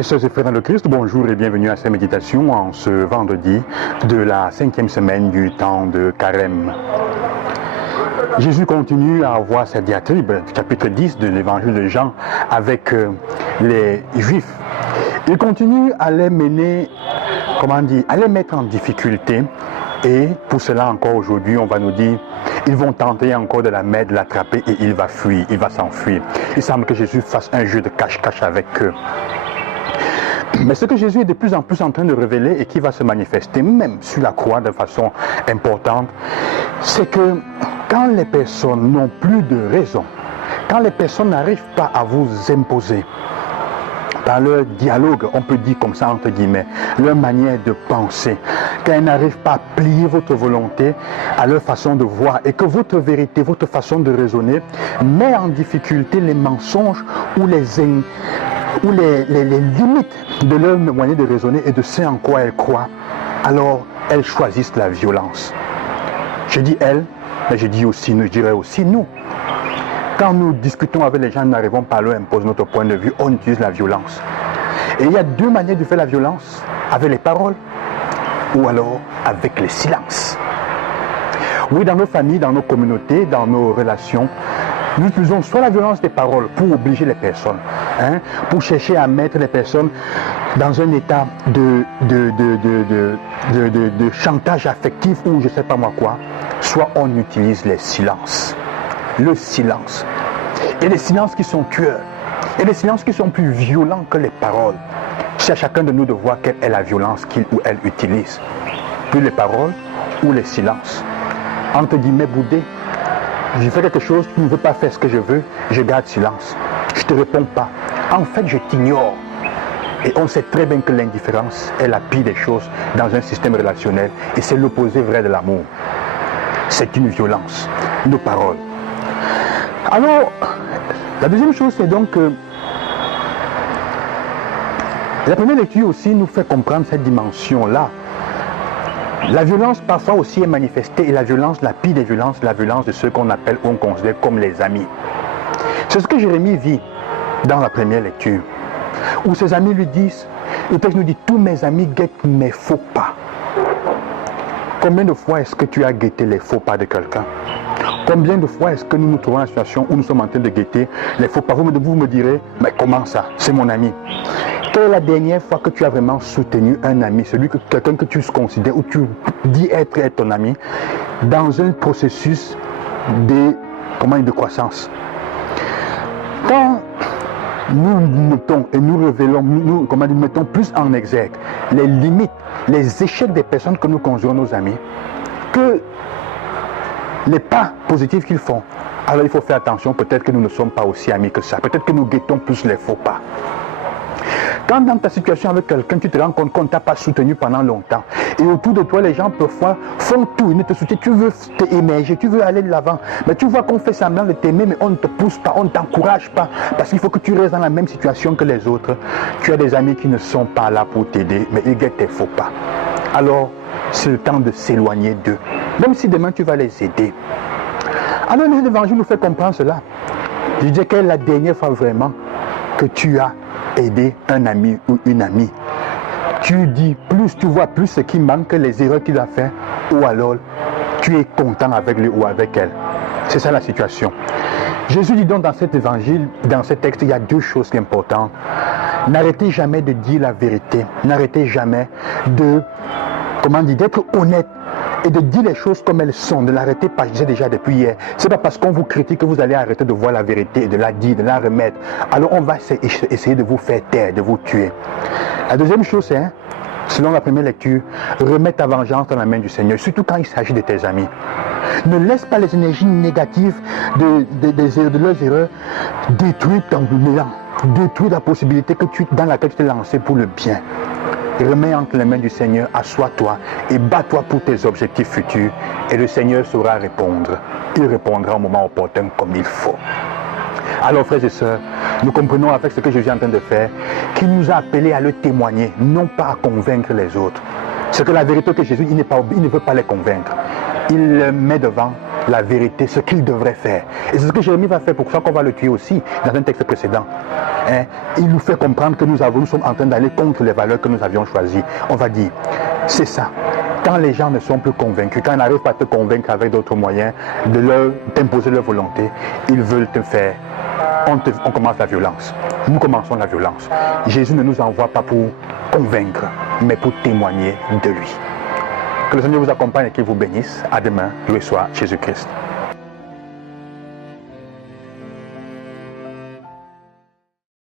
Chers sœurs et frères dans le Christ, bonjour et bienvenue à cette méditation en ce vendredi de la 5e semaine du temps de Carême. Jésus continue à avoir sa diatribe, chapitre 10 de l'évangile de Jean, avec les Juifs. Il continue à les mener, à les mettre en difficulté. Et pour cela encore aujourd'hui, on va nous dire, ils vont tenter encore de la mettre, de l'attraper et il va fuir, il va s'enfuir. Il semble que Jésus fasse un jeu de cache-cache avec eux. Mais ce que Jésus est de plus en plus en train de révéler et qui va se manifester même sur la croix de façon importante, c'est que quand les personnes n'ont plus de raison, quand les personnes n'arrivent pas à vous imposer, par leur dialogue, on peut dire comme ça entre guillemets, leur manière de penser, quand elles n'arrivent pas à plier votre volonté à leur façon de voir et que votre vérité, votre façon de raisonner met en difficulté les mensonges ou les limites de leur moyen de raisonner et de ce en quoi elles croient, alors elles choisissent la violence. Je dis elles, mais je dis aussi nous, je dirais aussi nous. Quand nous discutons avec les gens, nous n'arrivons pas à leur imposer notre point de vue, on utilise la violence. Et il y a deux manières de faire la violence, avec les paroles ou alors avec le silence. Oui, dans nos familles, dans nos communautés, dans nos relations, nous utilisons soit la violence des paroles pour obliger les personnes, pour chercher à mettre les personnes dans un état de chantage affectif ou je ne sais pas moi quoi, soit on utilise les silences. Le silence. Et les silences qui sont tueurs. Et les silences qui sont plus violents que les paroles. C'est à chacun de nous de voir quelle est la violence qu'il ou elle utilise. Plus les paroles ou les silences. Entre guillemets, boudé. Je fais quelque chose, tu ne veux pas faire ce que je veux, je garde silence. Je ne te réponds pas. En fait, je t'ignore. Et on sait très bien que l'indifférence est la pire des choses dans un système relationnel. Et c'est l'opposé vrai de l'amour. C'est une violence. Nos paroles. Alors, la deuxième chose, c'est donc que la première lecture aussi nous fait comprendre cette dimension-là. La violence parfois aussi est manifestée, et la violence, la pire des violences, la violence de ceux qu'on appelle ou on considère comme les amis. C'est ce que Jérémie vit dans la première lecture, où ses amis lui disent, le texte nous dit, tous mes amis guettent mes faux pas. Combien de fois est-ce que tu as guetté les faux pas de quelqu'un? Combien de fois est-ce que nous nous trouvons dans la situation où nous sommes en train de guetter les faux pas? Vous me direz, mais comment ça? C'est mon ami. Quelle est la dernière fois que tu as vraiment soutenu un ami, quelqu'un que tu considères ou tu dis être ton ami, dans un processus de croissance? Quand nous mettons et nous révélons, nous mettons plus en exergue les limites, les échecs des personnes que nous considérons nos amis, que les pas positifs qu'ils font, alors il faut faire attention, peut-être que nous ne sommes pas aussi amis que ça, peut-être que nous guettons plus les faux pas. Quand dans ta situation avec quelqu'un, tu te rends compte qu'on ne t'a pas soutenu pendant longtemps, et autour de toi, les gens parfois font tout, ils ne te soutiennent, tu veux t'émerger, tu veux aller de l'avant, mais tu vois qu'on fait semblant de t'aimer, mais on ne te pousse pas, on ne t'encourage pas, parce qu'il faut que tu restes dans la même situation que les autres. Tu as des amis qui ne sont pas là pour t'aider, mais ils guettent tes faux pas. Alors, c'est le temps de s'éloigner d'eux, même si demain tu vas les aider. Alors l'évangile nous fait comprendre cela. Je dis quelle est la dernière fois vraiment que tu as aidé un ami ou une amie? Tu dis plus, tu vois plus ce qui manque, les erreurs qu'il a fait, ou alors tu es content avec lui ou avec elle. C'est ça la situation. Jésus dit donc dans cet évangile, dans ce texte, il y a deux choses importantes. N'arrêtez jamais de dire la vérité. N'arrêtez jamais d'être honnête et de dire les choses comme elles sont. Ne l'arrêtez pas, je disais déjà depuis hier. C'est pas parce qu'on vous critique que vous allez arrêter de voir la vérité et de la dire, de la remettre. Alors on va essayer de vous faire taire, de vous tuer. La deuxième chose, c'est, selon la première lecture, remets ta vengeance dans la main du Seigneur, surtout quand il s'agit de tes amis. Ne laisse pas les énergies négatives de leurs erreurs détruire ton élan, détruire la possibilité dans laquelle tu t'es lancé pour le bien. Remets entre les mains du Seigneur, assois-toi et bats-toi pour tes objectifs futurs et le Seigneur saura répondre. Il répondra au moment opportun comme il faut. Alors frères et sœurs, nous comprenons avec ce que Jésus est en train de faire qu'il nous a appelés à le témoigner, non pas à convaincre les autres. C'est que la vérité que Jésus, il ne veut pas les convaincre. Il met devant la vérité, ce qu'il devrait faire. Et c'est ce que Jérémie va faire, pour ça qu'on va le tuer aussi dans un texte précédent. hein, il nous fait comprendre que nous sommes en train d'aller contre les valeurs que nous avions choisies. On va dire, c'est ça. Quand les gens ne sont plus convaincus, quand ils n'arrivent pas à te convaincre avec d'autres moyens, d'imposer leur volonté, ils veulent te faire. On commence la violence. Nous commençons la violence. Jésus ne nous envoie pas pour convaincre, mais pour témoigner de lui. Que le Seigneur vous accompagne et qu'il vous bénisse. À demain, le soir, Jésus-Christ.